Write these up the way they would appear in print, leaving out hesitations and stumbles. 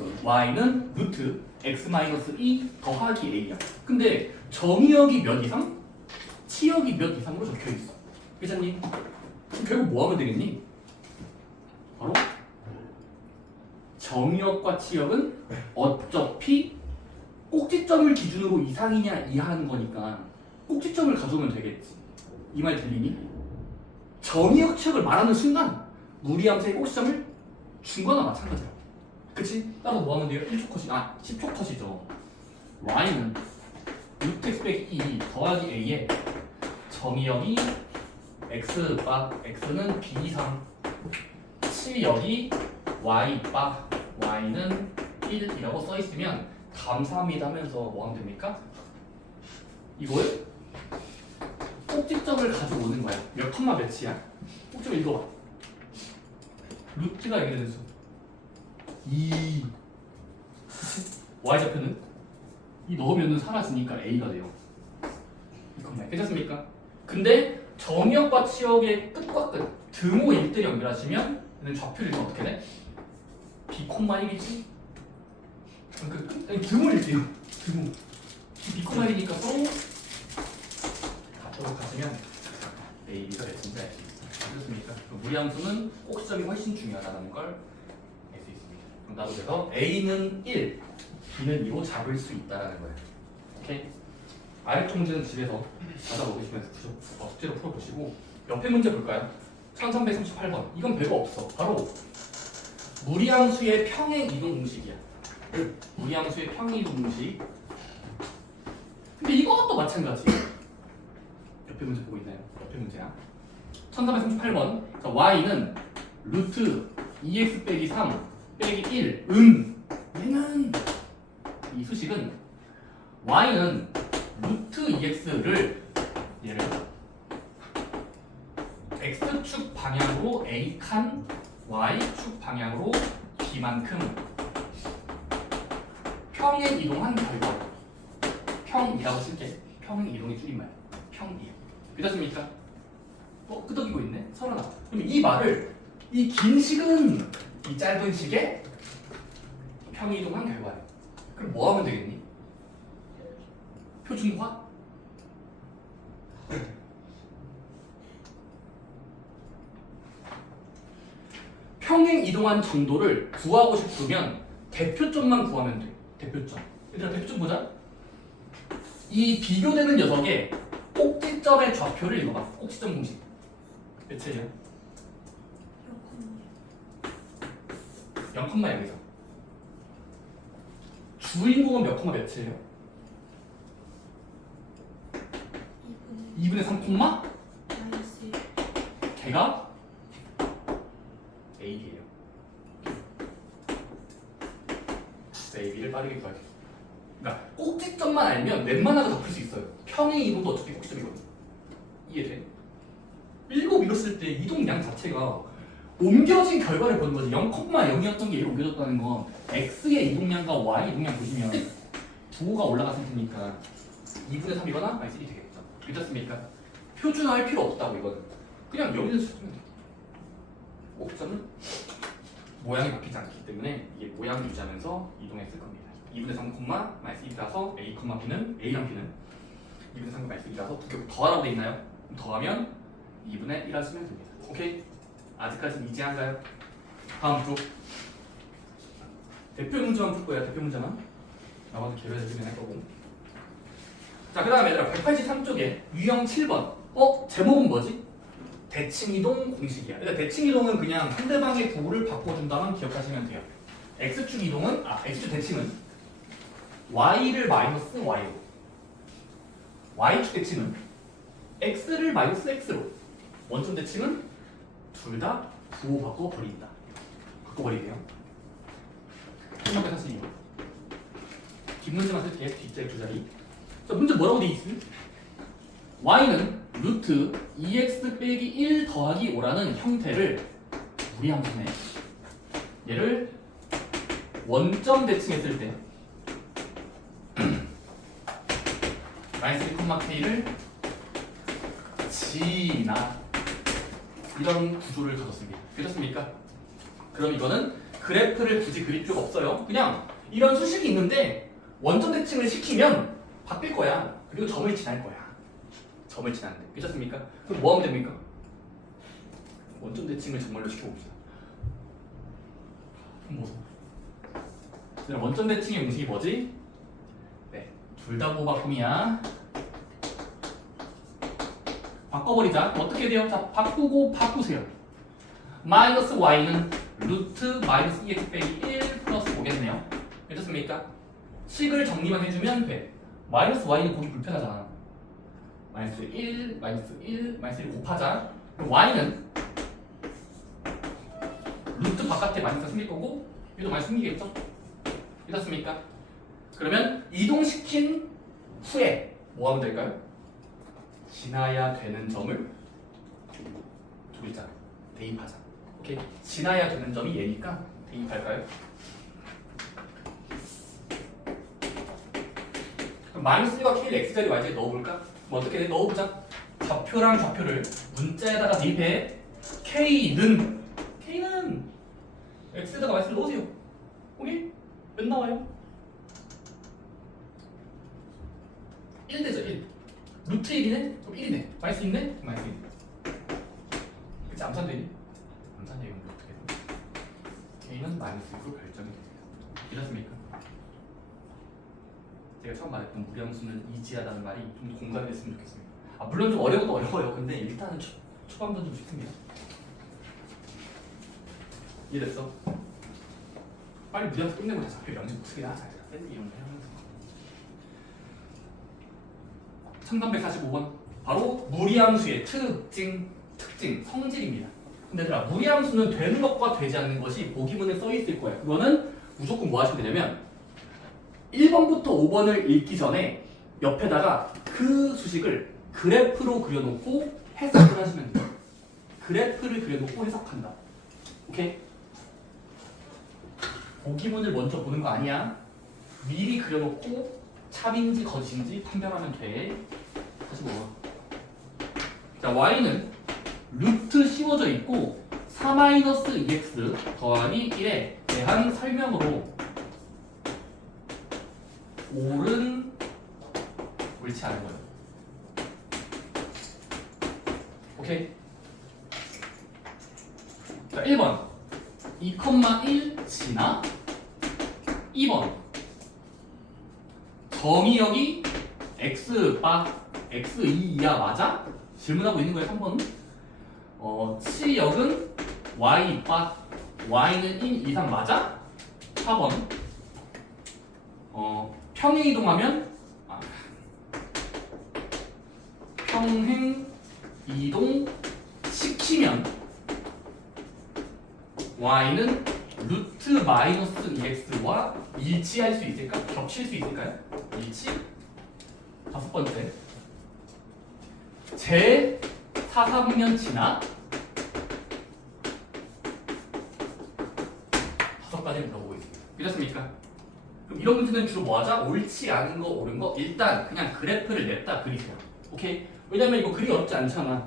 y는 루트 x-2 더하기 a야. 근데 정의역이 몇 이상? 치역이 몇 이상으로 적혀 있어. 회장님, 그럼 결국 뭐 하면 되겠니? 바로 정의역과 치역은 어차피 꼭지점을 기준으로 이상이냐 이하하는 거니까 꼭지점을 가져오면 되겠지. 이 말 들리니? 정의역 치역을 말하는 순간 무리함수의 꼭지점을 준 거나 마찬가지야. 그치? 따라서 뭐 하면 돼요? 1초 컷이 10초 컷이죠. y는 루트 x 빼기 2 더하기 a에 정의역이 x는 b 이상, 치역이 y는 1이라고 써있으면 감사합니다 하면서 뭐 하면 됩니까? 이걸 꼭지점을 가져오는 거야. 몇 컴마 몇이야? 꼭지점 읽어봐. 루트가 이렇게 되는 수 2 y좌표는 이 넣으면 사라지니까 a가 돼요. 괜찮습니까? 근데 정의역과 치역의 끝과 끝 등호 1대 연결하시면 좌표를 어떻게 돼? b, 1이지? 등호 1대요. 등호 b, 1이니까 서로 갖도록 하시면 a, b가 됐습니다. 그렇습니까? 무리함수는 꼭지점이 훨씬 중요하다는 걸 알 수 있습니다. 그럼 나도 그래서 a는 1, b는 2로 잡을 수 있다는 거예요. 오케이? 아래 문제는 집에서 받아 먹으시면서 숙제로 풀어보시고 옆에 문제 볼까요? 1338번. 이건 별거 없어. 바로 무리함수의 평행 이동 공식이야. 무리함수의 평행 이동 공식. 근데 이것도 마찬가지. 옆에 문제 보고 있나요? 옆에 문제야. 1338번. 자, y는 루트 2x 빼기 3 빼기 1 얘는 이 수식은 y는 루트 2x를 얘를 x축 방향으로 a칸 y축 방향으로 b만큼 평행 이동한 결과 평이라고 쓸게. 평행 이동의 줄임말 평이에요. 그렇습니까? 끄덕이고 있네. 설아나. 그럼 이 말을 이 긴 식은 이 짧은 식에 평행 이동한 결과예요. 그럼 뭐 하면 되겠니? 표준화? 평행 이동한 정도를 구하고 싶으면 대표점만 구하면 돼. 대표점. 얘들아 대표점 보자. 이 비교되는 녀석의 꼭지점의 좌표를 읽어봐. 꼭지점 공식. 몇이에요? 0,0이죠. 주인공은 몇 콤마 몇이에요? 2분의 3 콤마? 걔가 AB예요. AB를 빠르게 구하겠습니다. 그러니까 꼭지점만 알면 웬만하면 다 풀 수 있어요. 평행 이동도 어차피 꼭지점이거든. 이해돼? 7 밀었을 때 이동량 자체가 옮겨진 결과를 보는 거지. 0,0이었던 게 1로 옮겨졌다는 건 x의 이동량과 y 이동량 보시면 부호가 올라갔을 테니까 2분의 3이거나 -1이 되겠죠. 괜찮습니까? 표준화할 필요 없다고 이거는. 그냥 여기서 쓰면 돼. 꼭지점은 모양이 바뀌지 않기 때문에 이게 모양을 유지하면서 이동했을 겁니다. 2분의 3, -1이라서 a, b는 a랑 b는 2분의 3, -1이라서 두 개 더하라고 돼 있나요? 더하면 2분의 1 하시면 됩니다. 오케이? 아직까지는 이지한가요? 다음 쪽 대표 문제만 풀 거야. 대표 문제만 나머지 개별 해주긴 할 거고. 자, 그 다음에 얘들아 183쪽에 유형 7번. 제목은 뭐지? 대칭이동 공식이야. 그러니까 대칭이동은 그냥 상대방의 부호를 바꿔준다만 기억하시면 돼요. x축 이동은 x축 대칭은 y를 마이너스 y로, y축 대칭은 x를 마이너스 x로, 원점 대칭은 둘 다 부호 바꿔버린다. 바꿔버리게요. 342번. 뒷문제만 쓸게요. 뒷자리 두 자리. 자, 문제 뭐라고 돼 있음? y는 루트 2x 빼기 1 더하기 5라는 형태를 무리함수네. 얘를 원점 대칭했을 때 -1,k를 지나 이런 구조를 가졌습니다. 그렇습니까? 그럼 이거는 그래프를 굳이 그릴 필요가 없어요. 그냥 이런 수식이 있는데 원점 대칭을 시키면 바뀔 거야. 그리고 점을 지날 거야. 점을 지나는데. 괜찮습니까? 그럼 뭐 하면 됩니까? 원점 대칭을 정말로 시켜봅시다. 원점 대칭의 공식이 뭐지? 네, 둘 다 고바꿈이야. 바꿔버리자. 어떻게 돼요? 자, 바꾸고 바꾸세요. 마이너스 y는 루트 마이너스 2x 빼기 1 플러스 5겠네요. 괜찮습니까? 식을 정리만 해주면 돼. 마이너스 y는 보기 불편하잖아. 마이너스 1, 마이너스 1, 마이너스 1 곱하자. 그럼 y는 루트 바깥에 마이너스가 생길 거고 얘도 마이너스 생기겠죠? 괜찮습니까? 그러면 이동시킨 후에 뭐 하면 될까요? 지나야 되는 점을 두 글자 대입하자. 오케이? 지나야 되는 점이 얘니까 대입할까요? 그럼 마이너스 1과 k를 x자리 y자리에 넣어볼까? 뭐 어떻게 돼? 넣어보자. 좌표랑 좌표를 문자에다가 대입해. k는 x에다가 마이너스를 넣으세요. 오케이? 몇 나와요? 1 되죠 1. 루트 1이네? 그럼 1이네. 마이너스 있네? 마이너스 1. 그치? 암산되니? 암산이 이건 어떻게 돼? k는 마이너스 1로 결정이 됩니다. 이렇습니까? 제가 처음 말했던 무리함수는 이지하다는 말이 좀 공감이 됐으면 좋겠습니다. 아, 물론 좀 어려워도 어려워요. 근데 일단은 초반부는 좀 쉽습니다. 이해됐어? 빨리 무리함수 끝내고 다 좌표 명식 쓰기나 하자. 샌드 이런 거 하면서. 3145번 바로 무리함수의 특징 성질입니다. 근데 얘들아, 무리함수는 되는 것과 되지 않는 것이 보기문에 써 있을 거야. 그거는 무조건 뭐 하시면 되냐면 1번부터 5번을 읽기 전에 옆에다가 그 수식을 그래프로 그려놓고 해석을 하시면 돼요. 그래프를 그려놓고 해석한다. 오케이? 보기문을 먼저 보는 거 아니야. 미리 그려놓고 참인지 거짓인지 판별하면 돼. 다시 먹어. 자, y는 루트 씌워져 있고 4-2x 더하기 1에 대한 설명으로 옳은 옳지 않은 거예요. 오케이? 자, 1번 2,1 지나 2번 정의역이 x2이야 맞아? 질문하고 있는 거예요. 3번은 치역은 y는 1 이상 맞아? 4번 평행 이동하면 평행 이동 시키면 y는 루트 마이너스 2x와 일치할 수 있을까? 겹칠 수 있을까요? 일치? 5번째 제 4,4분면 지나 5가지 물어보고 있습니다. 그렇습니까? 그럼 이런 문제는 주로 뭐 하자? 옳지 않은 거, 옳은 거 일단 그냥 그래프를 냈다 그리세요. 오케이? 왜냐면 이거 그리 어렵지 않잖아.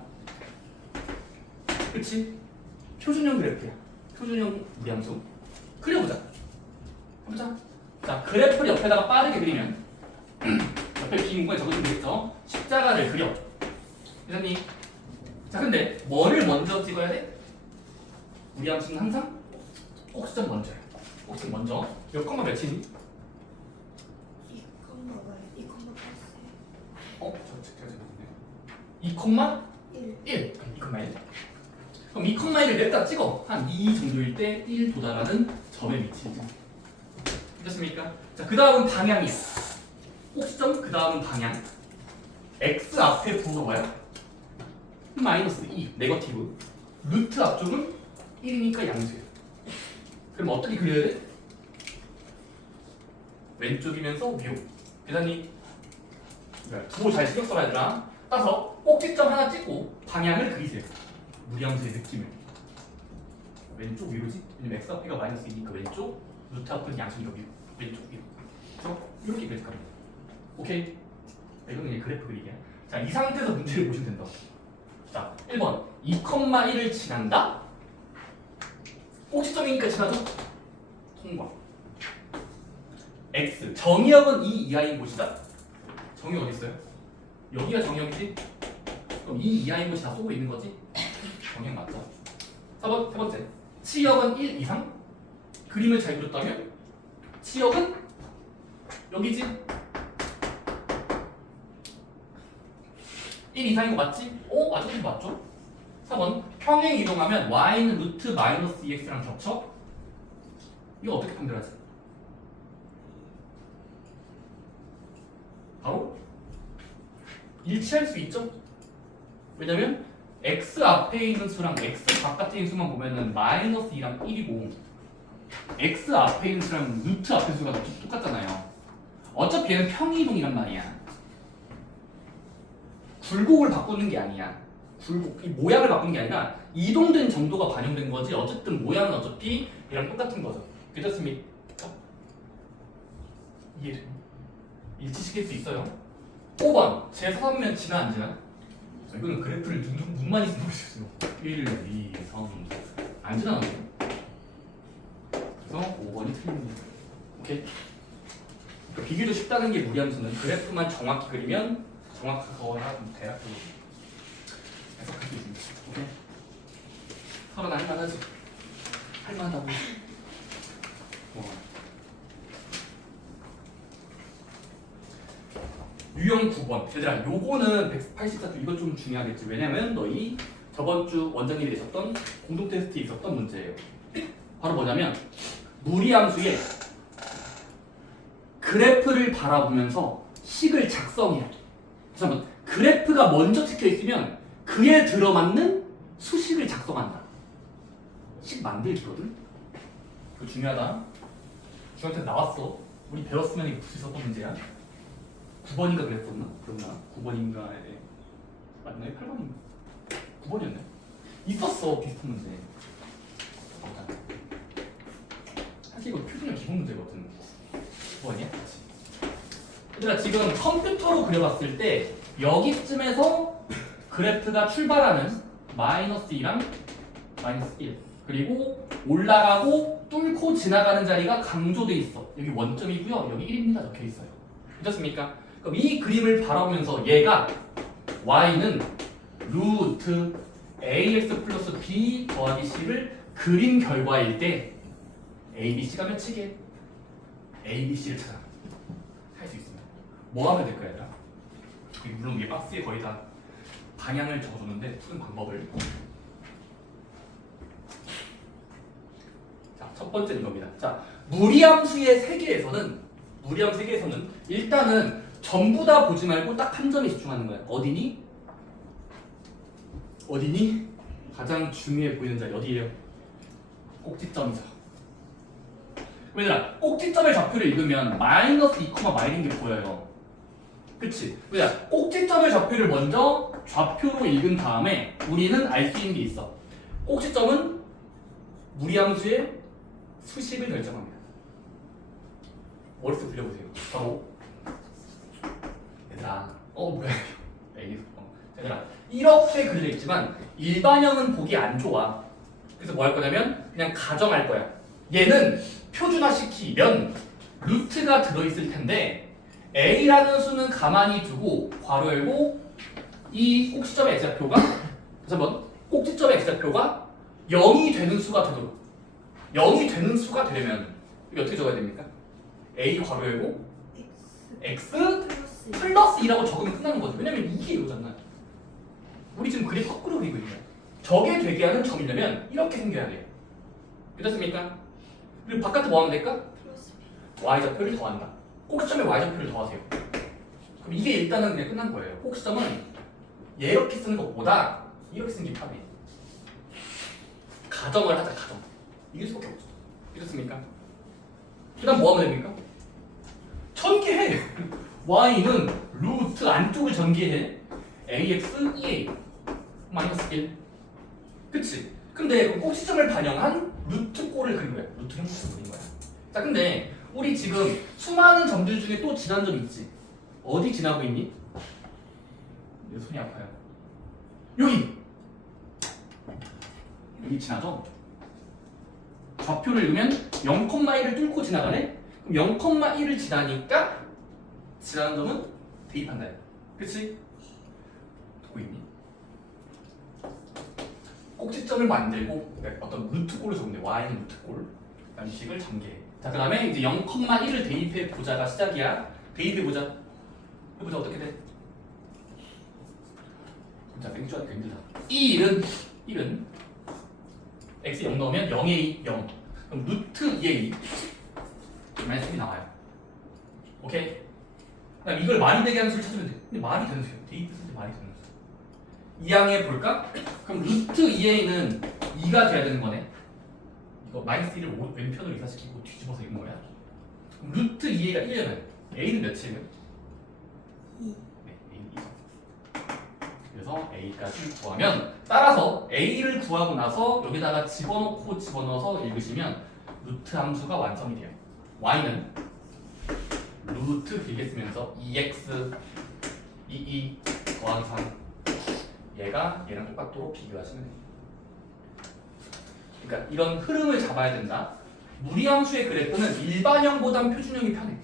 그치? 표준형 그래프야. 표준형 무리함수. 그려보자. 해보자. 자, 그래프를 옆에다가 빠르게 그리면 옆에 빈 공간에 적어주면 되겠죠? 십자가를 그려. 회장님. 자, 근데 뭐를 먼저 찍어야 돼? 무리함수는 항상 꼭지점 먼저야. 꼭지점 먼저. 몇 컴마 몇이니? 2,1. 2,1. 그럼 2,1을 냈다 찍어. 한 2 정도일 때 1 도달하는 점의 위치이죠. 됐습니까? 자, 그 다음은 방향이야. 꼭지점 그 다음은 방향. x 앞에 부호가 뭐야? 마이너스 2, 네거티브. 루트 앞쪽은 1이니까 양수예요. 그럼 어떻게 그려야 돼? 왼쪽이면서 위로. 계산이 부호 잘 신경 써라 얘들아. 따서 꼭지점 하나 찍고 방향을 그리세요. 무리함수의 느낌을. 왼쪽 위로지? 왜냐면 x 앞에가 마이너스 2니까 왼쪽, 루트 앞은 양수니까 위로. 왼쪽 위로. 그래서 이렇게 그릴 겁니다. 오케이? 이거는 이제 그래프 그리기야. 자, 이 상태에서 문제를 보시면 된다. 자, 1번 2,1을 지난다? 꼭지점이니까 지나죠? 통과. x 정의역은 이 이하인 곳이다. 정의역 어디 있어요? 여기가 정의역이지? 그럼 이 이하인 곳이 다 쏘고 있는 거지? 정의역 맞죠? 세 번째 치역은 1 이상? 그림을 잘 그렸다면 치역은 여기지? 1 이상인 거 맞지? 맞죠? 맞죠? 4번 평행 이동하면 y는 루트 마이너스 2x랑 겹쳐? 이거 어떻게 판별하지? 바로 일치할 수 있죠? 왜냐면 x 앞에 있는 수랑 x 바깥에 있는 수만 보면은 마이너스 2랑 1이고 x 앞에 있는 수랑 루트 앞에 수가 똑같잖아요. 어차피 얘는 평이동이란 말이야. 굴곡을 바꾸는 게 아니야. 이 모양을 바꾸는 게 아니라 이동된 정도가 반영된 거지. 어쨌든 모양은 어차피 얘랑 똑같은 거죠. 괜찮습니까? 이해돼? 일치시킬 수 있어요. 5번 제3면 지나 안 지나? 이거는 그래프를 눈만 있으면 보시죠. 1, 2, 3, 4 안 지나가네요. 그래서 5번이 틀립니다. 오케이? 그러니까 비교도 쉽다는 게 무리함수는 그래프만 정확히 그리면 정확하거나 대략적으로 해석할 수 있습니다. 오케이? 서로는 할만하지? 할만하다고. 유형 9번. 얘들아, 요거는 184쪽 이거 좀 중요하겠지. 왜냐면 너희 저번 주 원장님이 내셨던 공동 테스트에 있었던 문제예요. 바로 뭐냐면 무리함수의 그래프를 바라보면서 식을 작성해야 돼. 잠깐만, 그래프가 먼저 찍혀 있으면 그에 들어맞는 수식을 작성한다. 식 만들기거든. 그거 중요하다. 중학교 나왔어. 우리 배웠으면 이거 붙을 수 있었던 문제야. 9번인가 그랬었나? 그랬나? 9번인가에 맞나요? 8번인가? 9번이었네. 있었어 비슷한 문제. 사실 이거 표준형 기본 문제거든. 9번이야? 그렇지. 얘들아 지금 컴퓨터로 그려봤을 때 여기쯤에서 그래프가 출발하는 마이너스 2랑 마이너스 1 그리고 올라가고 뚫고 지나가는 자리가 강조돼 있어. 여기 원점이고요. 여기 1입니다 적혀 있어요. 괜찮습니까? 그럼 이 그림을 바라보면서 얘가 y는 루트 ax 플러스 b 더하기 c를 그린 결과일 때 a, b, c가 몇이게? a, b, c를 찾아 할 수 있습니다. 뭐 하면 될까요, 얘들아? 물론 이게 박스에 거의 다 방향을 적어줬는데 푸는 방법을. 자, 첫 번째는 이겁니다. 자, 무리함수의 세계에서는 일단은 전부 다 보지 말고 딱 한 점에 집중하는 거야. 어디니? 가장 중요해 보이는 자리 어디예요? 꼭지점이죠. 왜냐? 꼭지점의 좌표를 읽으면 마이너스 2, 마이너인 게 보여요. 그치? 왜냐? 꼭지점의 좌표를 먼저 좌표로 읽은 다음에 우리는 알 수 있는 게 있어. 꼭지점은 무리함수의 수식을 결정합니다. 머릿속 들려보세요. 바로 얘들아, 뭐야? 얘들아, 이렇게 그려져 있지만 일반형은 보기 안 좋아. 그래서 뭐 할 거냐면 그냥 가정할 거야. 얘는 표준화시키면 루트가 들어있을 텐데 a라는 수는 가만히 두고 괄호 열고 이 꼭지점의 x좌표가 다시 한번 꼭지점의 x좌표가 0이 되는 수가 되도록 0이 되는 수가 되려면 이거 어떻게 적어야 됩니까? a 괄호 열고 x 플러스 2라고 적으면 끝나는 거죠. 왜냐면 이게 이거잖아. 우리 지금 그림 거꾸로 그리고 있는 거야. 저게 되게 하는 점이려면 이렇게 생겨야 돼요. 됐습니까? 그리고 바깥에 뭐 하면 될까? y좌표를 더한다. 꼭지점에 y좌표를 더하세요. 그럼 이게 일단은 그냥 끝난 거예요. 꼭지점은 이렇게 쓰는 것보다 이렇게 쓰는 게 편해. 가정을 하자, 가정. 이길 수밖에 없어. 됐습니까? 그 다음 뭐 하면 됩니까? 전개해! y는 루트 안쪽을 전개해. ax 2a 마이너스 1. 그치? 근데 그 꼭지점을 반영한 루트 꼴을 그린 거야. 루트 형식을 그린 거야. 자, 근데 우리 지금 수많은 점들 중에 또 지난 점 있지? 어디 지나고 있니? 내 손이 아파요. 여기 지나죠? 좌표를 읽으면 0,1을 뚫고 지나가네? 그럼 0,1을 지나니까 지나는 점은 대입한다. 그치? 듣고 있니? 꼭지점을 만들고 어떤 루트골을 적네. y는 루트골. 라는 식을 전개해. 자, 그 다음에 이제 0,1을 대입해 보자가 시작이야. 대입해 보자. 해보자. 어떻게 돼? 자, 땡큐하니까 힘들다. 이 1은 x 0 넣으면 0a 0. 그럼 루트 2a 마이너스 1이 나와요. 오케이? 그럼 이걸 말이 되게 하는 수를 찾으면 돼. 근데 말이 되는 수예요. 대입했을 때 말이 되는 수. 이항해 볼까? 그럼 루트 2a는 2가 돼야 되는 거네. 이거 마이너스 1을 왼편으로 이사시키고 뒤집어서 읽은 거야. 그럼 루트 2a가 1이면 a는 몇이에요? 2. 네, a는 2죠. 그래서 a까지 구하면 따라서 a를 구하고 나서 여기다가 집어넣고 집어넣어서 읽으시면 루트 함수가 완성이 돼요. y는 루트 길게 쓰면서 2x 22 더하기 3 얘가 얘랑 똑같도록 비교하시면 돼요. 그러니까 이런 흐름을 잡아야 된다. 무리함수의 그래프는 일반형보단 표준형이 편해.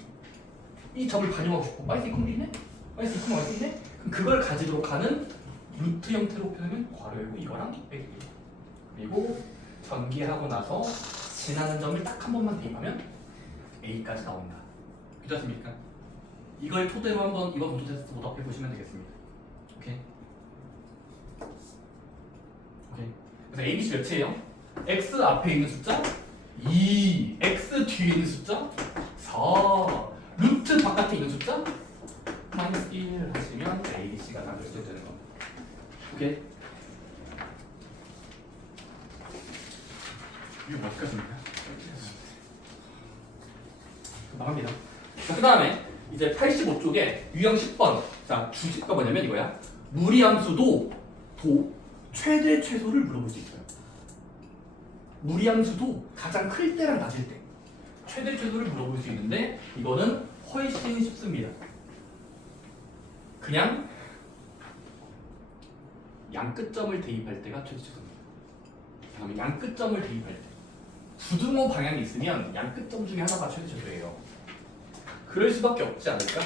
이 점을 반영하고 싶고 마이너스 2,1이네? 마이너스 2,1 마이너스 1이네? 그럼 그걸 가지도록 하는 루트 형태로 표현하면 괄호이고 이거랑 빼기. 그리고 전개하고 나서 지나는 점을 딱 한 번만 대입하면 a까지 나온다. 괜찮습니까? 이걸 토대로 한번 이번 검토 테스트 모답해 보시면 되겠습니다. 오케이. 오케이. 그래서 ABC 몇이에요? x 앞에 있는 숫자 2, x 뒤에 있는 숫자 4, 루트 바깥에 있는 숫자 마이너스 1 하시면 ABC가 나눠져 되는 겁니다. 오케이. 이거 어떡하십니까? 나갑니다. 자, 그 다음에 이제 85쪽에 유형 10번. 자, 주제가 뭐냐면 이거야. 무리함수도 최대 최소를 물어볼 수 있어요. 무리함수도 가장 클 때랑 낮을 때 최대 최소를 물어볼 수 있는데 이거는 훨씬 쉽습니다. 그냥 양끝점을 대입할 때가 최대 최소입니다. 그다음에 양끝점을 대입할 때 부등호 방향이 있으면 양끝점 중에 하나가 최대 최소예요. 그럴 수밖에 없지 않을까?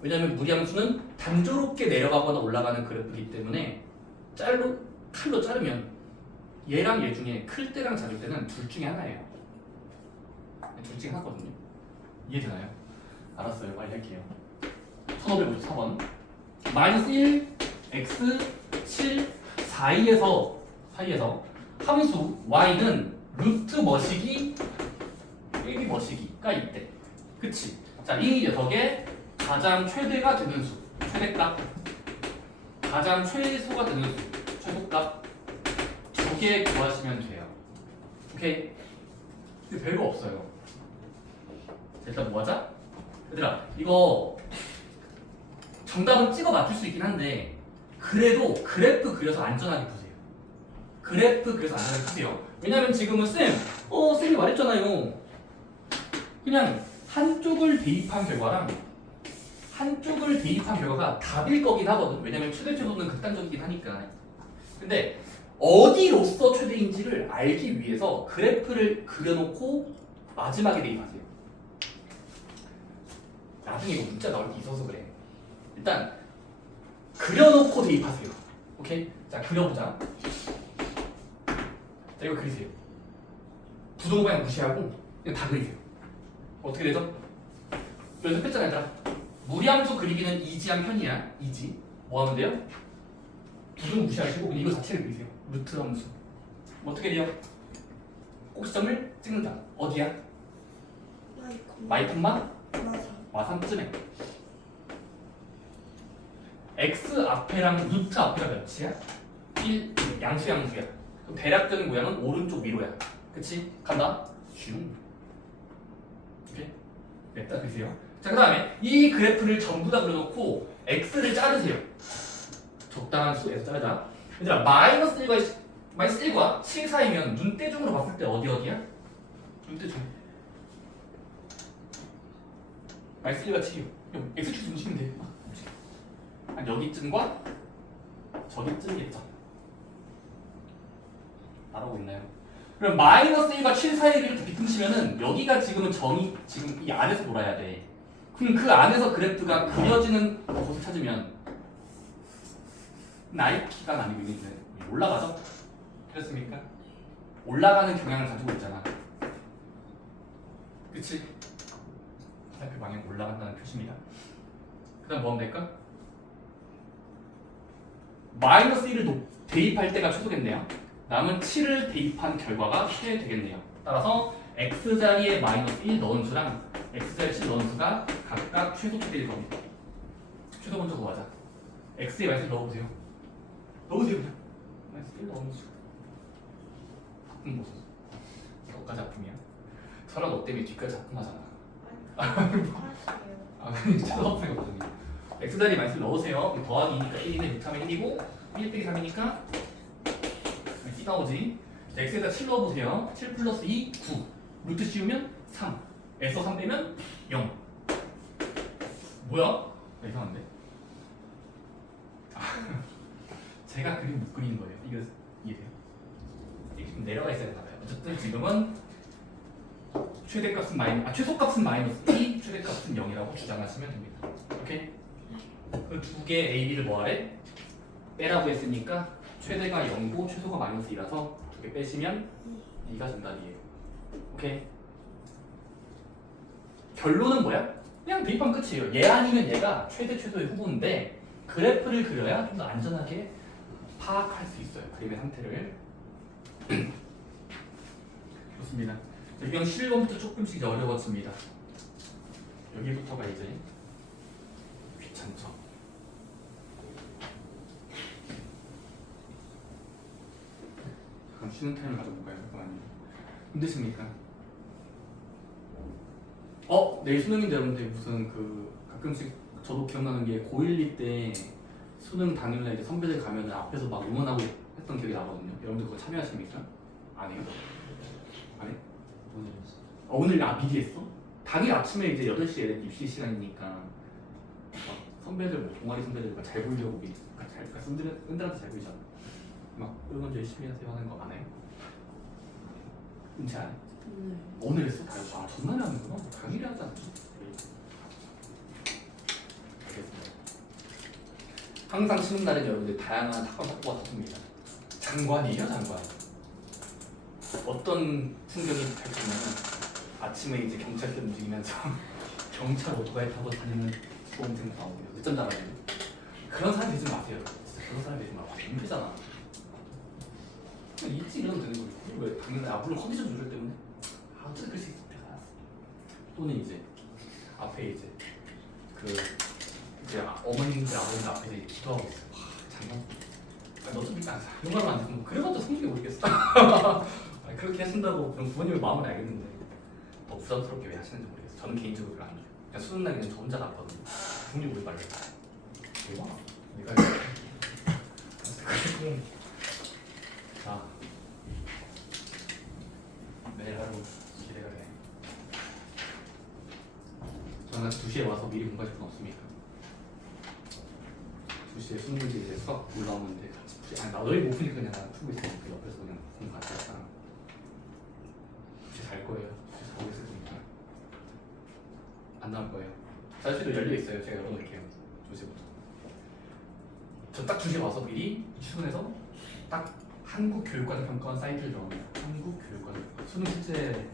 왜냐하면 무리함수는 단조롭게 내려가거나 올라가는 그래프이기 때문에 칼로 자르면 얘랑 얘 중에 클 때랑 작을 때는 둘 중에 하나예요. 둘 중에 하나거든요. 이해되나요? 알았어요. 빨리 할게요. 1554번 마이너스 1, x, 7, 사이에서 함수 y는 루트 머시기, 빼기 머시기가 있대. 그치? 자, 이 녀석의 가장 최대가 되는 수, 최대값, 가장 최소가 되는 수, 최소값 두 개 구하시면 돼요. 오케이? 근데 별거 없어요. 자, 일단 뭐 하자? 얘들아, 이거 정답은 찍어 맞출 수 있긴 한데 그래도 그래프 그려서 안전하게 푸세요. 그래프 그려서 안전하게 푸세요. 왜냐면 지금은 쌤이 말했잖아요. 그냥 한쪽을 대입한 결과랑 한쪽을 대입한 결과가 답일 거긴 하거든. 왜냐면 최대 최소는 극단적이긴 하니까. 근데 어디로서 최대인지를 알기 위해서 그래프를 그려놓고 마지막에 대입하세요. 나중에 이거 문자 나올 게 있어서 그래. 일단 그려놓고 대입하세요. 오케이? 자, 그려보자. 자, 이거 그리세요. 부등호 방향 무시하고 그냥 다 그리세요. 어떻게 되죠? 연습했잖아, 얘들아. 무리함수 그리기는 이지한 편이야. 이지. 뭐 하면 돼요? 부등호 무시하시고 그냥 이거 자체를 그리세요. 루트 함수. 어떻게 돼요? 꼭지점을 찍는다. 어디야? 마이콤마? 마삼쯤에. x 앞에랑 루트 앞에가 몇이야? 1, 양수야. 그럼 대략적인 모양은 오른쪽 위로야. 그치? 간다. 슝. 오케이? 냅다 그리세요. 자, 그 다음에 이 그래프를 전부 다 그려놓고 x를 자르세요. 적당한 수에서 자르자. 얘들아, 마이너스 1과 7 사이면 눈대중으로 봤을 때 어디야? 눈대중. 마이너스 1과 7이요. 그럼 x축 움직이면 돼. 한 여기쯤과 저기쯤이겠죠. 알아보고 있나요? 그럼 마이너스 1과 7 사이를 이렇게 비틀치면은 여기가 지금은 정이 지금 이 안에서 놀아야 돼. 그럼 그 안에서 그래프가 그려지는 곳을 찾으면 나이키가 아니고 이제 올라가죠? 그렇습니까? 올라가는 경향을 가지고 있잖아. 그치? 화살표 방향 올라간다는 표시입니다. 그 다음 뭐 하면 될까? 마이너스 1을 대입할 때가 최소겠네요. 남은 7을 대입한 결과가 최되겠네요. 따라서 x자리에 마이너스 1 넣은 수랑 x자리에 7 넣은 수가 각각 최소 되일 겁니다. 최소 먼저 구하자. x에 마이너스 1 넣어보세요. 넣으세요 그냥. 마이너스 1 넣으면 수. 작품 보소. 너가 작품이야. 저랑 너 때문에 뒷까지 작품하잖아. 최소 합성이거든요. x자리에 마이너스 1 넣으세요. 그럼 더하기 2니까 1이네. 6하면 1이고 1 빼기 3이니까 이 나오지. x에다 7 넣어보세요. 7 플러스 2, 9. 루트 씌우면 3. 에서 3 빼면 0. 뭐야? 이상한데? 제가 그림 못 그리는 거예요. 이거 이해돼요? 이게 좀 내려가 있어야 되나봐요. 어쨌든 지금은 최소값은 마이너스 2, 최대값은 0이라고 주장하시면 됩니다. 오케이? 그 두 개 A, B를 뭐하래? 빼라고 했으니까 최대가 0고 최소가 마이너스 2라서 두 개 빼시면 2가 정답이에요. 오케이? 결론은 뭐야? 그냥 대입하면 끝이에요. 얘 아니면 얘가 최대 최소의 후보인데 그래프를 그려야 좀 더 안전하게 파악할 수 있어요. 그림의 상태를. 좋습니다. 유형 11번부터 조금씩 이제 어려워집니다. 여기부터가 이제 귀찮죠. 잠깐 쉬는 타임을 가져볼까요? 잠깐만요. 힘드십니까? 내일 수능인데 여러분들 무슨 가끔씩 저도 기억나는 게 고1, 2 때 수능 당일날 이제 선배들 가면 앞에서 막 응원하고 했던 기억이 나거든요. 여러분들 그거 참여하십니까? 안 해요? 안 해? 오늘 미리 했어? 당일 아침에 이제 8시에 입시 시간이니까 선배들 동아리 선배들 잘 보이려고 샌들한테 잘 보이잖아. 막 응원 열심히 하세요 하는 거 안 해요? 은채 안 해? 오늘 했어? 전날에 하는구나? 당일에 하지 않지? 알겠습니다. 항상 쉬는 날은 여러분들 다양한 학과 학부가 탔습니다. 장관이에요, 장관. 어떤 풍경이 펼쳐지냐면 아침에 이제 경찰들 움직이면서 경찰 오토바이 타고 다니는 수험생 나오고요. 늦잠 자가지고 그런 사람 되지 마세요. 진짜 그런 사람 되지 마세요. 민폐잖아. 그냥 일찍 일어나면 되는 거예요. 왜 당연히 물론 컨디션 조절 때문에 어떻게 그럴 수 있을 때가 나왔어. 또는 이제 앞에 이제 이제 어머님들 아버님들 앞에 이제 기도하고 있어요. 와 장난. 너 좀 이따 용감 안 되면 그래봤자 성질이 모르겠어. 그렇게 하신다고 그럼 부모님의 마음을 알겠는데 더 부담스럽게 왜 하시는지 모르겠어. 저는 개인적으로 안 해요. 그냥 수능 날 그냥 저 혼자 갔거든요. 부모님 우리 말려. 대박. 내가 그리고 자 매일 하루 기대가 돼. 저는 2시에 와서 미리 공부하실 분 없습니까? 2시에 수능 문제 이제 수학 올라오는데 같이 푸시. 아니 너희 못 푸니까 그냥 나 풀고 있으니까 그 옆에서 그냥 공부 같이 했잖아. 2시 잘 거예요. 2시 자고 있을 테니까 안 나올 거예요. 자유시도 열려 있어요. 제가 열어놓을게요. 2시부터. 저 딱 2시에 와서 미리 출근해서 딱 한국교육과정 평가원 사이트를 들어갑니다. 한국교육과정 수능 실제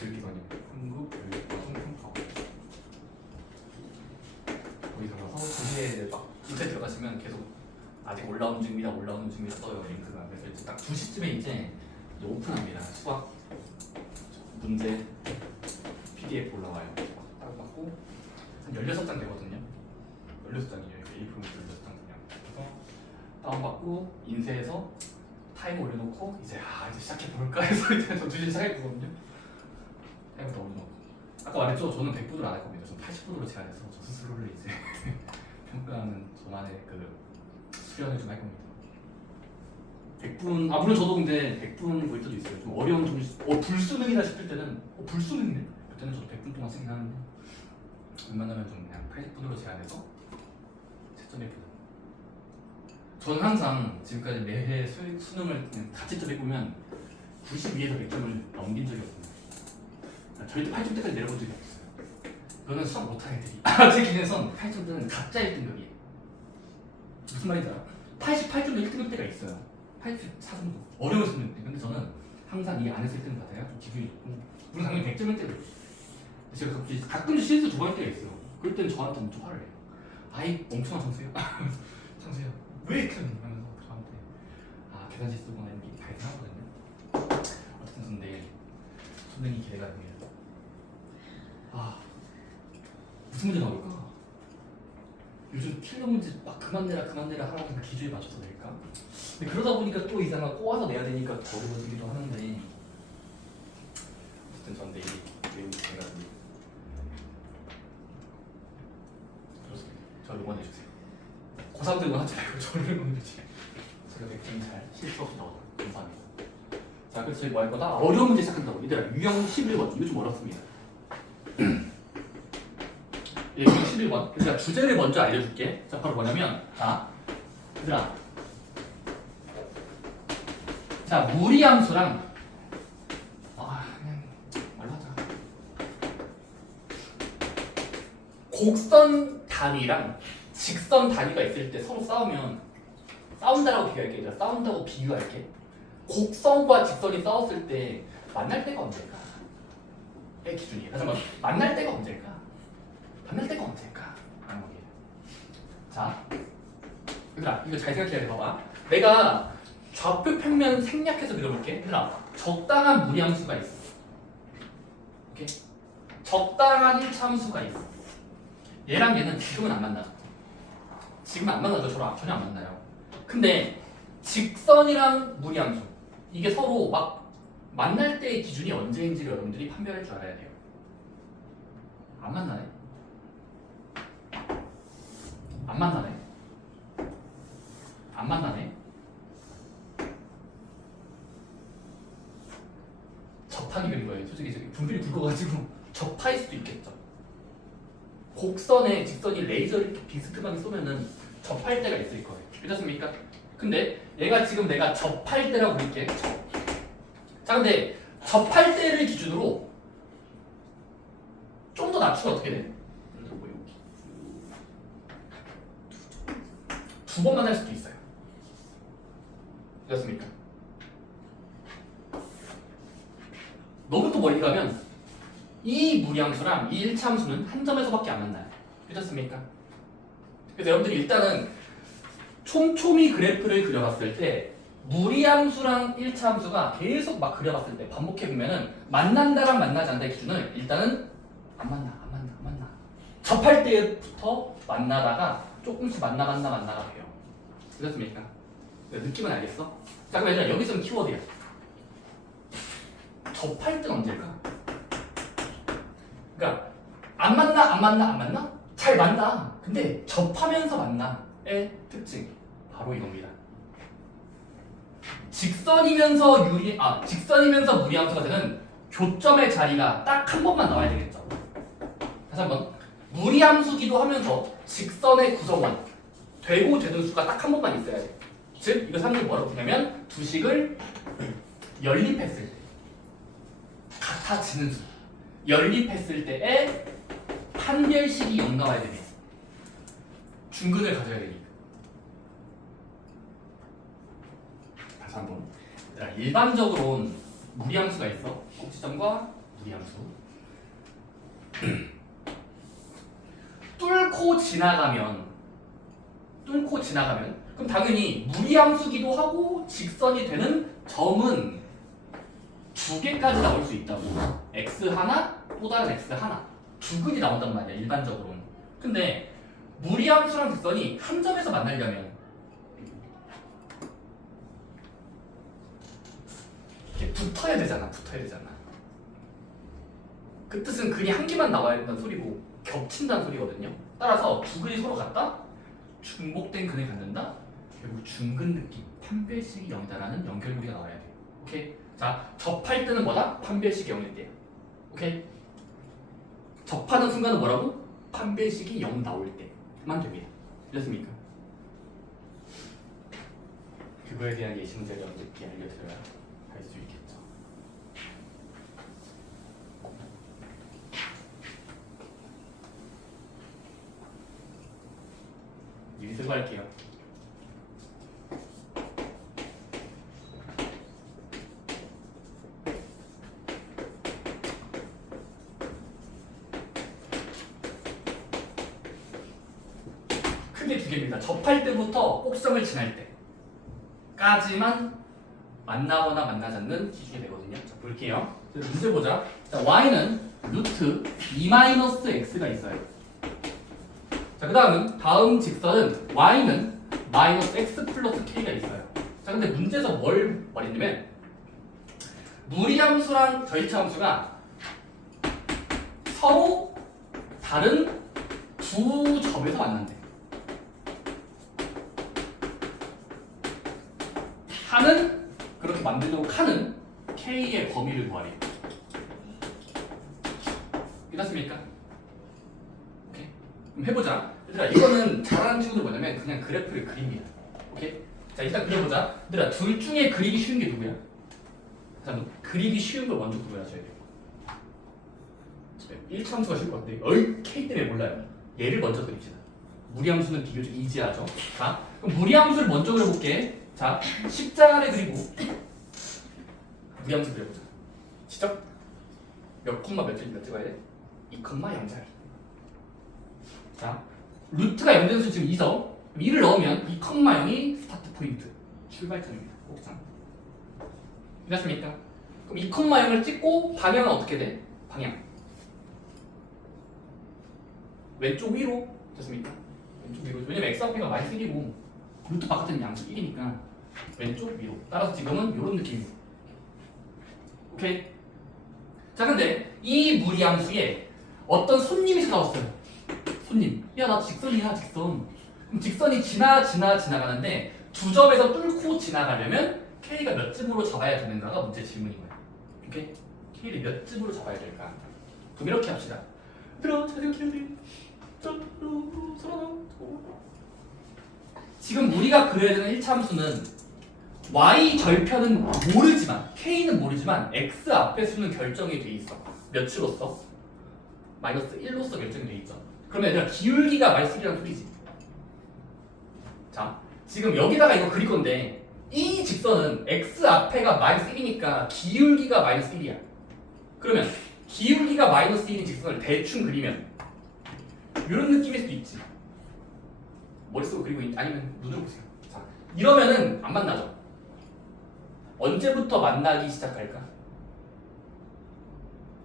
교육기관이에요. 한국교육과정 평가원 거기 들어가서 2시에 막 인터넷 들어가시면 계속 아직 올라오는 중입니다 떠요 링크가. 그래서 이제 딱 2시쯤에 이제 오픈합니다. 수학 문제 PDF 올라와요. 딱 받고 한 16장 되거든요. 16장이에요. A4 16장 그냥. 그래서 다운받고 인쇄해서 타임 올려놓고 이제 시작해볼까 해서 이제 저 2시에 시작했거든요. 타임부터 올려놓고 아까 말했죠? 저는 100분으로 안 할 겁니다. 저는 80분으로 제한해서 저 스스로를 이제 평가하는 저만의 수련을 좀 할 겁니다. 100분, 물론 저도 근데 100분 볼 때도 있어요. 좀 어려운 불수능이다 싶을 때는 불수능이네? 그때는 저도 100분 동안 쓰긴 하는데 웬만하면 좀 그냥 80분으로 제한해서 채점해보는. 저는 항상 지금까지 매회 수능을 그냥 다 채점해보면 92에서 100점을 넘긴 적이 없습니다. 절대 8점대까지 내려본 적이 없어요. 이거는 수학 못한 애들이 제 기준에선 8점대는 가짜 1등급이에요. 무슨 말인지 알아? 88점도 1등급 때가 있어요. 84점도 어려운 수능인데 근데 저는 항상 이 안에서 1등 받아요. 좀 기분이 좋고 물론 당연히 100점일 때도 있어요. 제가 가끔씩 실수 2번 할 때가 있어요. 그럴 때는 저한테 엄청 화를 내요. 아이 멍청한 청수야 청수야 왜 이렇게 하니? 하면서 저한테 계산 실수구나 이렇게 발생하거든요. 어쨌든 저는 내일 수능이 기대가 됩니다. 무슨 문제 나올까? 요즘 킬러 문제 막 그만 내라 하라고 기준에 맞춰서 낼까? 근데 그러다 보니까 또 이상한 꼬아서 내야 되니까 더 어려워지기도 하는데 어쨌든 전 내일 외우기 기대가 됩니다. 그렇습니다. 저를 응원해주세요. 고3들 응원하지 말고 저를 응원해주세요. 제가 100점 잘 실수 없이 나오도록 감사합니다. 자, 그래서 저희 뭐 할 거다? 어려운 문제 시작한다고. 얘들아, 유형 11번. 이거 좀 어렵습니다. 유형 11번. 그래서 주제를 먼저 알려줄게. 자, 바로 뭐냐면, 자, 얘들아. 자, 무리함수랑, 그냥 말로 하자. 곡선 단위랑 직선 단위가 있을 때 서로 싸운다라고 비교할게. 얘들아, 싸운다고 비교할게. 곡선과 직선이 싸웠을 때 만날 때가 언제일까? 의 기준이에요. 다시 한번 만날 때가 언제일까? 만날 때가 언제일까? 라는 거예요. 자, 얘들아 이거 잘 생각해야 돼. 봐봐. 내가 좌표 평면 생략해서 그려볼게. 얘들아 적당한 무리함수가 있어. 오케이? 적당한 1차함수가 있어. 얘랑 얘는 지금은 안 만나. 지금 안 만나죠. 저랑 전혀 안 만나요. 근데 직선이랑 무리함수 이게 서로 막 만날 때의 기준이 언제인지를 여러분들이 판별할 줄 알아야 돼요. 안 만나네? 안 만나네? 안 만나네? 접하기 그린 거예요. 솔직히 저기 분필이 굵어가지고 접하일 수도 있겠죠. 곡선에 직선이 레이저 이렇게 비스듬하게 쏘면은 접할 때가 있을 거예요. 그렇습니까? 근데 얘가 지금 내가 접할 때라고 볼게. 자, 근데 접할 때를 기준으로 좀 더 낮추면 어떻게 돼? 두 번 만날 수도 있어요. 그렇습니까? 너무 또 멀리 가면 이 무리함수랑 이 1차함수는 한 점에서밖에 안 만나요. 그렇습니까? 그래서 여러분들이 일단은 촘촘히 그래프를 그려봤을 때 무리함수랑 1차함수가 계속 막 그려봤을 때 반복해보면은 만난다랑 만나지 않는다의 기준을 일단은 안 만나. 접할 때부터 만나다가 조금씩 만나가 돼요. 그렇습니까? 느낌은 알겠어? 자, 그럼 얘들아 여기서는 키워드야. 접할 때는 언제일까? 그러니까 안 만나? 잘 만나. 근데 접하면서 만나의 특징 바로 이겁니다. 직선이면서 무리함수가 되는 교점의 자리가 딱 한 번만 나와야 되겠죠. 다시 한번 무리함수기도 하면서 직선의 구성원 되고 되는 수가 딱 한 번만 있어야 돼. 즉 이거 사람들이 뭐라고 부르냐면 두식을 연립했을 때 같아지는 수 연립했을 때의 판별식이 0 나와야 되네. 중근을 가져야 되니까. 다시 한번. 일반적으로는 무리함수가 있어. 꼭지점과 무리함수. 뚫고 지나가면 그럼 당연히 무리함수기도 하고 직선이 되는 점은 두 개까지 나올 수 있다고. x 하나 또 다른 x 하나 두 근이 나온단 말이야 일반적으로는. 근데 무리함수랑 직선이 한 점에서 만나려면 이렇게 붙어야 되잖아. 그 뜻은 근이 한 개만 나와야 된다는 소리고 겹친다는 소리거든요. 따라서 두 근이 서로 같다? 중복된 근을 갖는다? 결국 중근 느낌, 판별식이 0이다라는 연결고리가 나와야 돼. 오케이? 자, 접할 때는 뭐다? 판별식이 0일 때야. 오케이? 접하는 순간은 뭐라고? 판별식이 0 나올 때만 됩니다. 이렇습니까? 그거에 대한 예시 문제를 여러분들께 알려드려야 할 수 있겠죠. 쓰고 할게요. 크게 두 개입니다. 접할 때부터 꼭성을 지날 때까지만 만나거나 만나지 않는 기준이 되거든요. 자, 볼게요. 문제 보자. 자, y는 루트 2-x가 있어요. 자, 그 다음 직선은 y는 마이너스 x 플러스 k가 있어요. 자, 근데 문제에서 뭘 말했냐면 무리함수랑 절차함수가 서로 다른 두 점에서 만난대. 하는 그렇게 만들도록 하는 k의 범위를 구하래. 이해됐습니까? 오케이. 그럼 해보자. 얘들아, 이거는 잘하는 친구들 뭐냐면 그냥 그래프를 그립니다. 오케이. 자, 일단 그려보자. 얘들아, 둘 중에 그리기 쉬운 게 누구야? 자, 그리기 쉬운 걸 먼저 구별하셔야 돼요. 1차함수가 쉬울 것 같은데 k 때문에 몰라요. 얘를 먼저 그립시다. 무리함수는 비교적 이지하죠. 자, 그럼 무리함수를 먼저 그려볼게. 자, 십자가를 그리고 무리함수 그려보자. 시작. 몇 콤마 몇 찍어야 돼? 2,0짜리. 자, 루트가 0되는 수 지금 2죠. 2를 넣으면 2,0이 스타트 포인트, 출발점입니다. 꼭장. 됐습니까? 그럼 2,0을 찍고 방향은 어떻게 돼? 방향 왼쪽 위로. 됐습니까? 왼쪽 위로. 왜냐면 x 앞에가 마이너스 1이고 루트 바깥은 양수 1이니까 왼쪽 위로. 따라서 지금은 이런 느낌이에요. 오케이? 자, 근데 이 무리함수에 어떤 손님이 찾아왔어요. 손님. 야, 나 직선이야, 직선. 그럼 직선이 지나가는데 두 점에서 뚫고 지나가려면 K가 몇 쯤으로 잡아야 되는가가 문제 질문인 거예요. 오케이? K를 몇 쯤으로 잡아야 될까? 그럼 이렇게 합시다. 지금 우리가 그려야 되는 1차 함수는 y 절편은 모르지만 K는 모르지만 x 앞에 수는 결정이 돼 있어. 몇으로서? 마이너스 1로서 결정이 돼 있죠. 그러면 얘들아, 기울기가 마이너스 1이라는 소리지. 자, 지금 여기다가 이거 그릴 건데 이 직선은 x 앞에가 마이너스 1이니까 기울기가 마이너스 1이야. 그러면 기울기가 마이너스 1인 직선을 대충 그리면 이런 느낌일 수도 있지. 머릿속으로 그리고 아니면 눈으로 보세요. 자, 이러면은 안 만나죠. 언제부터 만나기 시작할까?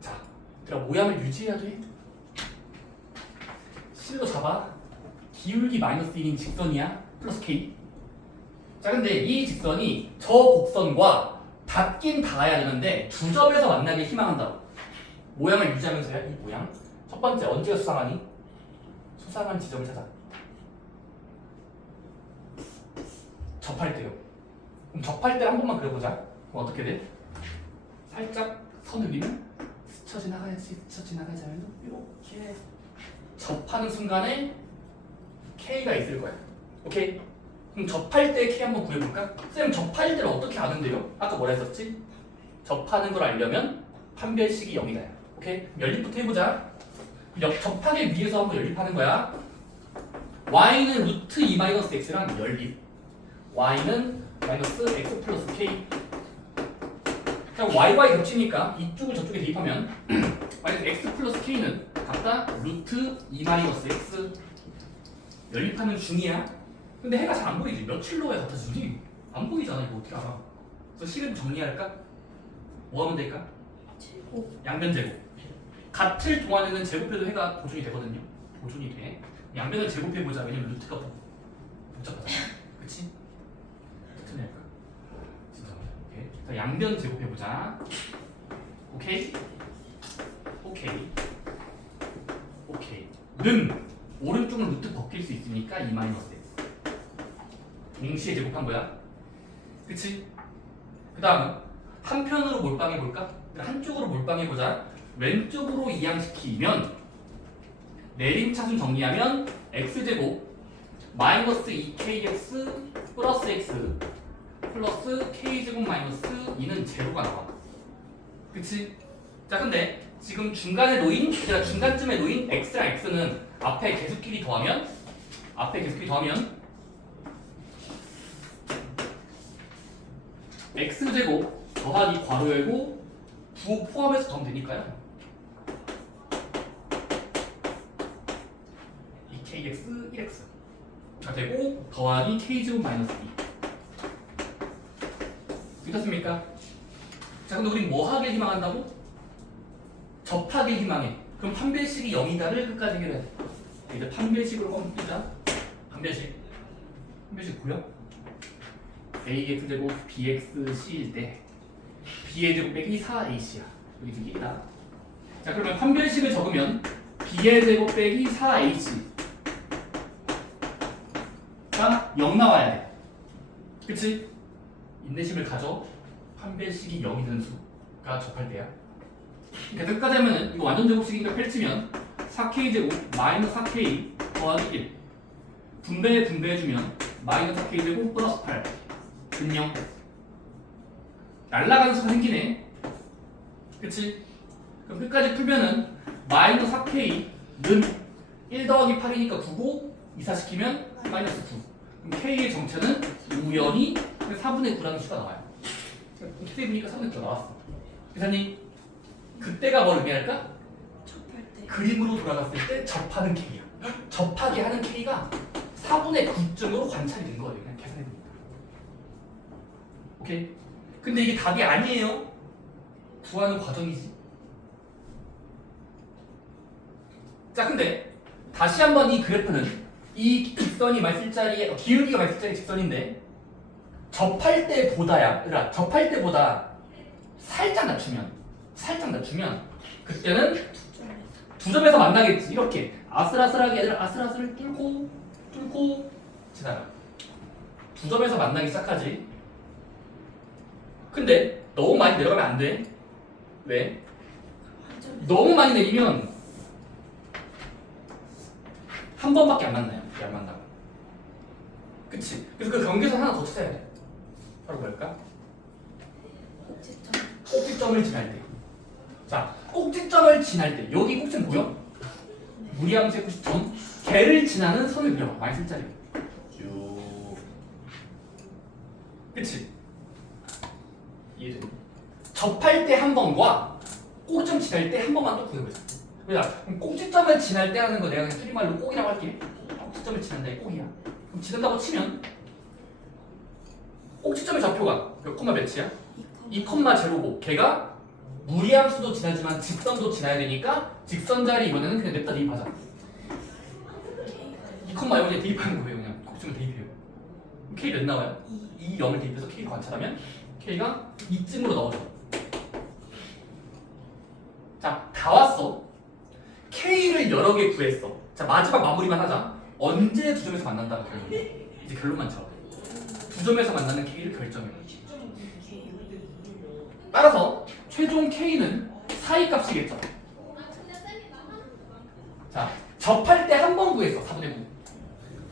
자, 얘들아, 모양을 유지해야 돼. 실로 잡아. 기울기 마이너스 1인 직선이야. 플러스 k. 자, 근데 이 직선이 저 곡선과 닿긴 닿아야 되는데 두 점에서 만나길 희망한다고. 모양을 유지하면서야. 이 모양. 첫 번째, 언제가 수상하니? 수상한 지점을 찾아. 접할 때요. 그럼 접할 때 한 번만 그려보자. 그럼 어떻게 돼? 살짝 선을 그리면 스쳐 지나가야지. 스쳐 지나가지 않아도 이렇게 접하는 순간에 K가 있을 거야. 오케이? 그럼 접할 때 K 한번 구해볼까? 쌤, 접할 때를 어떻게 아는데요? 아까 뭐라 했었지? 접하는 걸 알려면 판별식이 0이다. 오케이? 연립부터 해보자. 접하기 위해서 한번 연립하는 거야. y는 루트 2-x랑 연립. y는 마이너스 x 플러스 k. 자, y와 겹치니까 이쪽을 저쪽에 대입하면 마이너스 x 플러스 k는 같다 루트 2-x. 연립하는 중이야. 근데 해가 잘 안 보이지. 며칠로에 같아지지? 안 보이잖아. 이거 어떻게 알아? 그래서 식을 정리할까? 뭐 하면 될까? 제곱. 양변 제곱. 같을 동안에는 제곱해도 해가 보존이 되거든요. 보존이 돼. 양변을 제곱해보자. 왜냐면 루트가 복잡하잖아. 그치? 어떻게 할까? 오케이. 자, 양변 제곱해보자. 오케이? 오케이. 오케이. 는 오른쪽은 루트 벗길 수 있으니까 2-x. 동시에 제곱한 거야. 그치? 그 다음은 한편으로 몰빵해볼까? 한쪽으로 몰빵해보자. 왼쪽으로 이항시키면 내림차순 정리하면 x제곱 마이너스 2kx 플러스 x 플러스 k제곱 마이너스 2는 제로가 나와. 그치? 자, 근데 지금 중간에 놓인, 중간쯤에 놓인 x랑 x는 앞에 계수끼리 더하면 앞에 계속해서 더하면 x제곱 더하기 괄호 열고 부호 포함해서 더하면 되니까요. 이 kx 1x가 되고 더하기 k제곱 마이너스 2 됐습니까? 자, 근데 우린 뭐 하길 희망한다고? 접하길 희망해. 그럼 판별식이 0이다를 끝까지 해결해야 돼. 이제 판별식으로 컴퓨자. 판별식 보여? ax제곱 bxc일 때 b의 제곱 빼기 4ac야. 여기 두 개다. 자, 그러면 판별식을 적으면 b의 제곱 빼기 4ac 가 0 나와야 돼. 그치? 인내심을 가져. 판별식이 0이 되는 수가 접할 때야. 그러니까 끝까지 하면은 이거 완전 제곱식이니까 펼치면 4k 제곱 마이너스 4k 더하기 1 분배해주면 마이너스 4k 제곱 플러스 8 근영 날라가는 수가 생기네. 그치? 그럼 끝까지 풀면은 마이너스 4k는 1 더하기 8이니까 9고 이사시키면 마이너스 9. 그럼 k의 정체는 우연히 4분의 9라는 수가 나와요. 이렇게 보니까 4분의 9가 나왔어. 기사님, 그때가 뭘 의미할까? 접할 때. 그림으로 돌아갔을 때 접하는 K야. 접하게 하는 K가 4분의 9점으로 관찰이 된 거예요. 그냥 계산해보니까. 오케이? 근데 이게 답이 아니에요. 구하는 과정이지. 자, 근데 다시 한번 이 그래프는 이 직선이 있을 자리에 기울기가 있을 자리 직선인데 접할 때보다야, 그러니까 접할 때보다 살짝 낮추면 그때는 두 점에서 만나겠지. 이렇게 아슬아슬하게 얘들아 아슬아슬을 뚫고 지나가. 두 점에서 만나기 시작하지. 근데 너무 많이 내려가면 안 돼. 왜? 너무 많이 내리면 한 번밖에 안 만나요. 이게 안 만나고. 그치? 그래서 그 경계선 하나 더 찾아야 돼. 바로 뭘까? 꼭지점을 지날 때. 자, 꼭지점을 지날 때 여기 꼭지점 보여? 무리함수의 90점 걔를 지나는 선을 그려봐. 많이 쓸 자리. 쭉. 그치? 이해돼? 접할 때 한 번과 꼭지점 지날 때 한 번만 또 구해보자. 그러니까 꼭지점을 지날 때 하는 거 내가 그냥 줄임말로 꼭이라고 할게. 꼭지점을 지난다에 꼭이야. 그럼 지난다고 치면 꼭지점의 좌표가 몇 콤마 몇이야? 2,0고 걔가 무리함수도 지나지만 직선도 지나야 되니까 직선 자리 이번에는 그냥 냅다 대입하자. 2,0 그냥 대입하는 거예요. 그냥 꼭지점을 대입해요. 그럼 K 몇 나와요? 2, 0을 대입해서 K 관찰하면 K가 2쯤으로 나오죠. 자, 다 왔어. K를 여러 개 구했어. 자, 마지막 마무리만 하자. 언제 두 점에서 만난다고 결론. 이제 결론만 쳐. 두 점에서 만나는 K를 결정해. 따라서 최종 K는 사이 값이겠죠. 자, 접할 때 한 번 구했어. 4분의 9.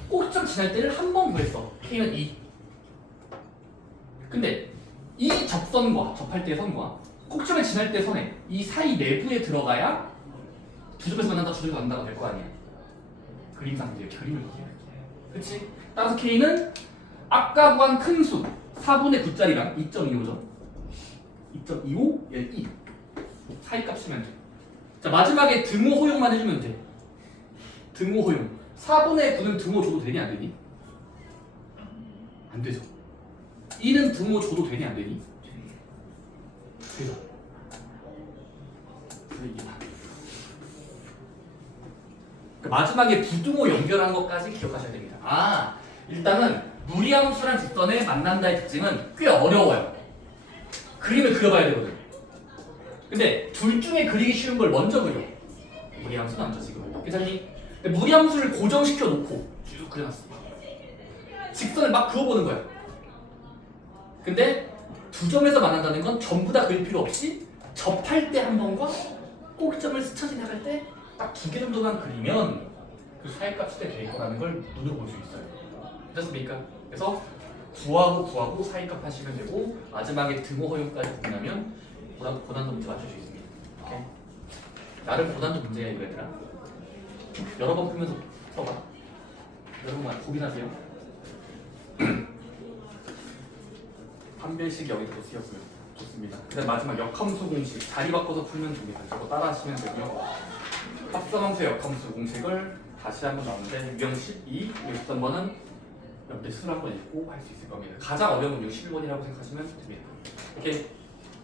꼭지점 지날 때를 한 번 구했어. K는 2. 근데 이 접선과 접할 때 선과 꼭지점을 지날 때 선에 이 사이 내부에 들어가야 두 점에서 만난다, 두 점에서 만난다가 될 거 아니야. 그림상 이제 그림을 보세요. 그치? 따라서 K는 아까 구한 큰 수 4분의 9짜리랑 2.25죠. 2.25? 얘 2. 사이 값 쓰면 돼. 자, 마지막에 등호 허용만 해주면 돼. 등호 허용. 4분의 9는 등호 줘도 되니 안 되니? 안 되죠. 2는 등호 줘도 되니 안 되니? 되죠. 그래서 이게 다. 마지막에 부등호 연결한 것까지 기억하셔야 됩니다. 아, 일단은 무리함수란 직선에 만난다의 특징은 꽤 어려워요. 그림을 그려봐야 되거든. 근데 둘 중에 그리기 쉬운 걸 먼저 그려. 무리함수는 안 줘, 지금. 괜찮니? 근데 무리함수를 고정시켜 놓고 쭉 그려놨어. 직선을 막 그어보는 거야. 근데 두 점에서 만난다는 건 전부 다 그릴 필요 없이 접할 때 한 번과 꼭지점을 스쳐 지나갈 때 딱 두 개 정도만 그리면 그 사이값이 될 거라는 걸 눈으로 볼 수 있어요. 괜찮습니까? 그래서 구하고 사이값 하시면 되고 마지막에 등호 허용까지 구분하면 고난도 문제 맞출 수 있습니다. 오케이? 나름 고난도 문제야 이거 얘들아. 여러 번 풀면서 써봐. 여러분만 고민하세요. 판별식 여기도 쓰였고요. 좋습니다. 그다음 마지막 역함수 공식 자리 바꿔서 풀면 됩니다. 저거 따라 하시면 되고요. 합성함수의 역함수 공식을 다시 한번 나오는데 유형 12, 13번은 옆에 수를 한번 읽고 할 수 있을 겁니다. 가장 어려운 유형 11번이라고 생각하시면 됩니다. 오케이.